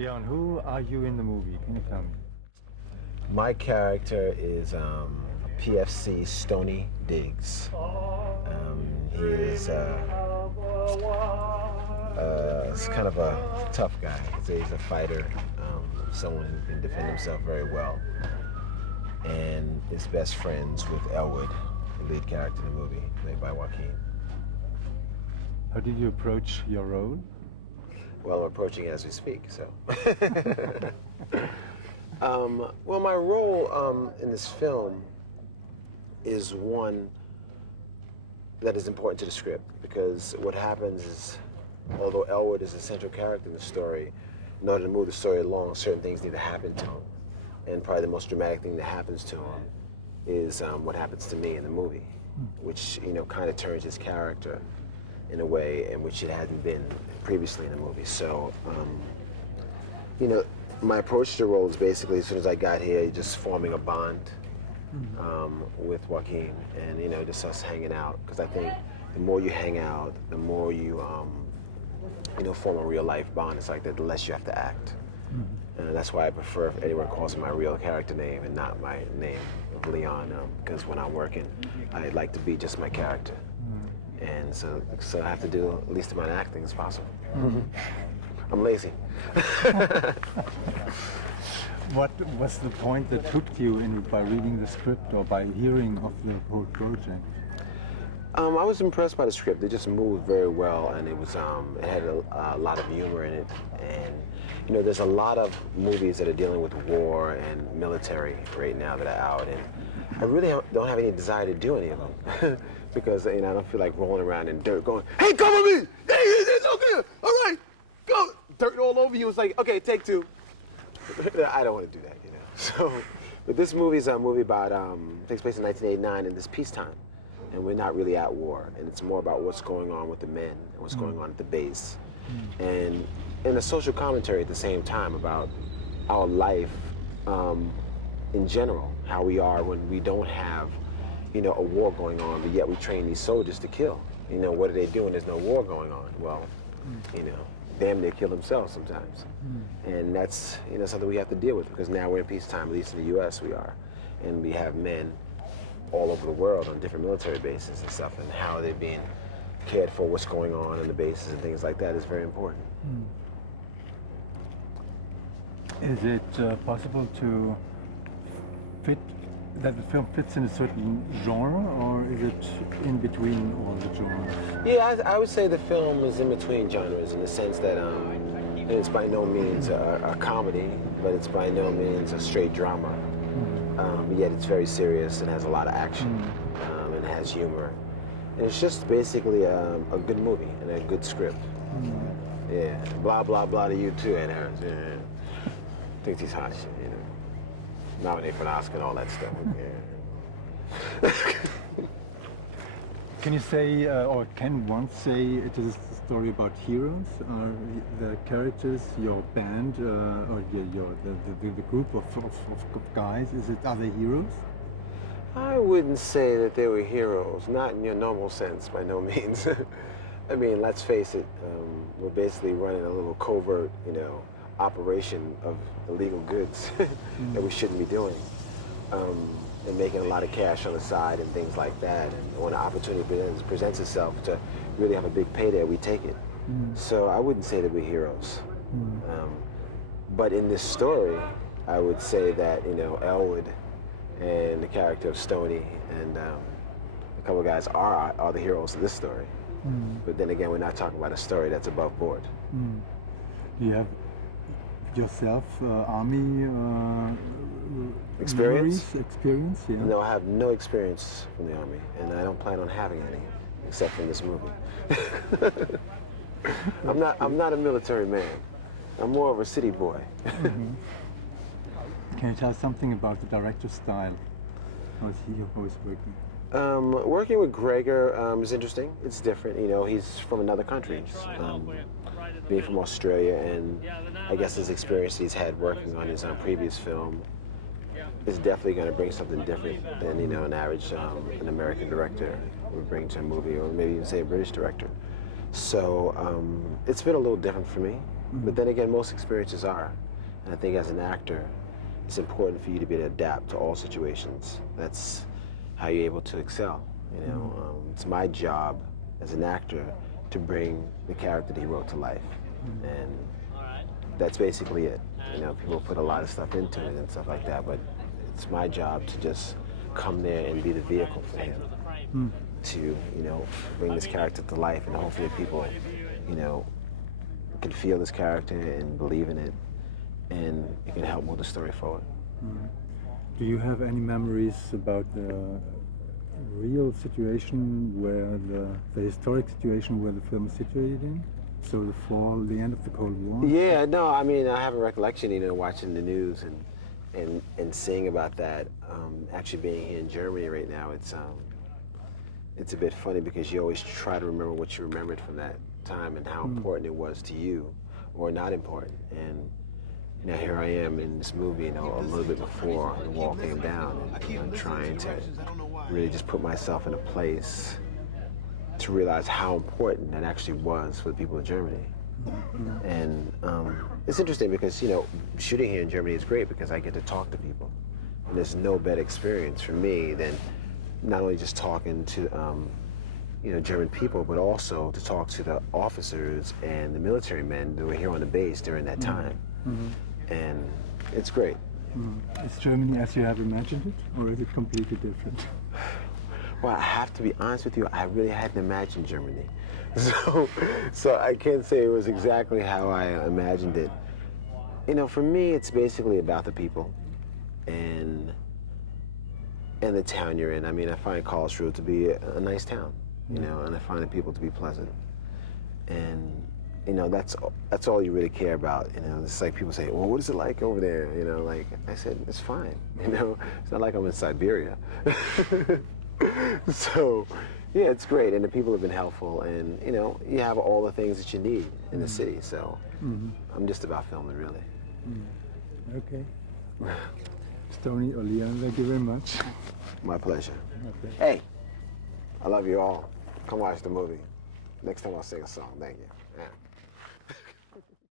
Yeah, and who are you in the movie? Can you tell me? My character is PFC Stoney Diggs. He is he's kind of a tough guy. He's a fighter, someone who can defend himself very well, and is best friends with Elwood, the lead character in the movie, played by Joaquin. How did you approach your role? Well, I'm approaching it as we speak, so. Well, my role in this film is one that is important to the script, because what happens is, although Elwood is the central character in the story, in order to move the story along, certain things need to happen to him. And probably the most dramatic thing that happens to him is what happens to me in the movie, which, you know, kind of turns his character in a way in which it hadn't been previously in the movie. So, you know, my approach to the role is basically, as soon as I got here, just forming a bond with Joaquin, and, you know, just us hanging out. Because I think the more you hang out, the more you, you know, form a real life bond. It's like that, the less you have to act. And that's why I prefer if anyone calls me my real character name and not my name of Leon, because when I'm working, I like to be just my character. And so I have to do at least as much acting as possible. I'm lazy. What was the point that hooked you in by reading the script or by hearing of the whole project? I was impressed by the script. It just moved very well, and it was it had a lot of humor in it. And you know, there's a lot of movies that are dealing with war and military right now that are out, and I really don't have any desire to do any of them because, you know, I don't feel like rolling around in dirt going, "Hey, cover me! Hey, it's okay! All right, go!" Dirt all over you. It's like, okay, take two. I don't want to do that, you know. So, but this movie is a movie about takes place in 1989 in this peacetime. And we're not really at war, and it's more about what's going on with the men and what's going on at the base, and a social commentary at the same time about our life in general, how we are when we don't have, you know, a war going on, but yet we train these soldiers to kill. You know, what do they do when there's no war going on? Well, you know, damn near kill themselves sometimes, and that's, you know, something we have to deal with, because now we're in peacetime, at least in the U.S. we are, and we have men all over the world on different military bases and stuff, and how they're being cared for, what's going on in the bases and things like that is very important. Is it possible to fit, that the film fits in a certain genre, or is it in between all the genres? Yeah, I would say the film is in between genres, in the sense that it's by no means a comedy, but it's by no means a straight drama. Yet it's very serious and has a lot of action, and has humor. And it's just basically a good movie and a good script. Yeah, blah, blah, blah to you too, Ed Harris. Yeah. Thinks he's hot shit, you know. Nominated for an Oscar and all that stuff. Yeah. Can you say, or can one say, it is a story about heroes? Are the characters, your band, or the group of guys, are they heroes? I wouldn't say that they were heroes, not in your normal sense, by no means. I mean, let's face it, we're basically running a little covert, you know, operation of illegal goods that we shouldn't be doing. And making a lot of cash on the side and things like that. And when an opportunity presents itself to really have a big payday, we take it. So I wouldn't say that we're heroes. But in this story, I would say that, you know, Elwood and the character of Stoney and a couple of guys are the heroes of this story. But then again, we're not talking about a story that's above board. Do you have yourself army experience? Yeah. No, I have no experience from the army, and I don't plan on having any, except from this movie. I'm not a military man. I'm more of a city boy. Can you tell us something about the director's style? How is he always working? Working with Gregor is interesting. It's different. You know, he's from another country, being from Australia, and I guess his experience he's had working on his previous film is definitely going to bring something different than, you know, an average an American director would bring to a movie, or maybe even say a British director. So it's been a little different for me, But then again, most experiences are. And I think as an actor, it's important for you to be able to adapt to all situations. That's how you're able to excel. You know, it's my job as an actor to bring the character that he wrote to life. And that's basically it. You know, people put a lot of stuff into it and stuff like that, but it's my job to just come there and be the vehicle for him to, you know, bring this character to life, and hopefully people, you know, can feel this character and believe in it, and it can help move the story forward. Do you have any memories about the real situation where the historic situation where the film is situated in? So the end of the Cold War? Yeah, no, I mean, I have a recollection, you know, watching the news and seeing about that. Actually being here in Germany right now, it's a bit funny because you always try to remember what you remembered from that time and how important it was to you, or not important. And you know, here I am in this movie, you know, a little bit before the wall came down, and you know, trying to really just put myself in a place to realize how important that actually was for the people of Germany. And it's interesting because, you know, shooting here in Germany is great because I get to talk to people. And there's no better experience for me than not only just talking to, you know, German people, but also to talk to the officers and the military men that were here on the base during that time. And it's great. Is Germany as you have imagined it, or is it completely different? Well, I have to be honest with you, I really hadn't imagined Germany. So I can't say it was exactly how I imagined it. You know, for me, it's basically about the people and the town you're in. I mean, I find Karlsruhe to be a nice town, you know, and I find the people to be pleasant. And, you know, that's all you really care about. You know, it's like people say, well, what is it like over there? You know, like I said, it's fine. You know, it's not like I'm in Siberia. So, yeah, it's great, and the people have been helpful, and you know, you have all the things that you need in the city. So, I'm just about filming, really. Okay. Stoney or Leon, thank you very much. My pleasure. Okay. Hey, I love you all. Come watch the movie. Next time I'll sing a song. Thank you.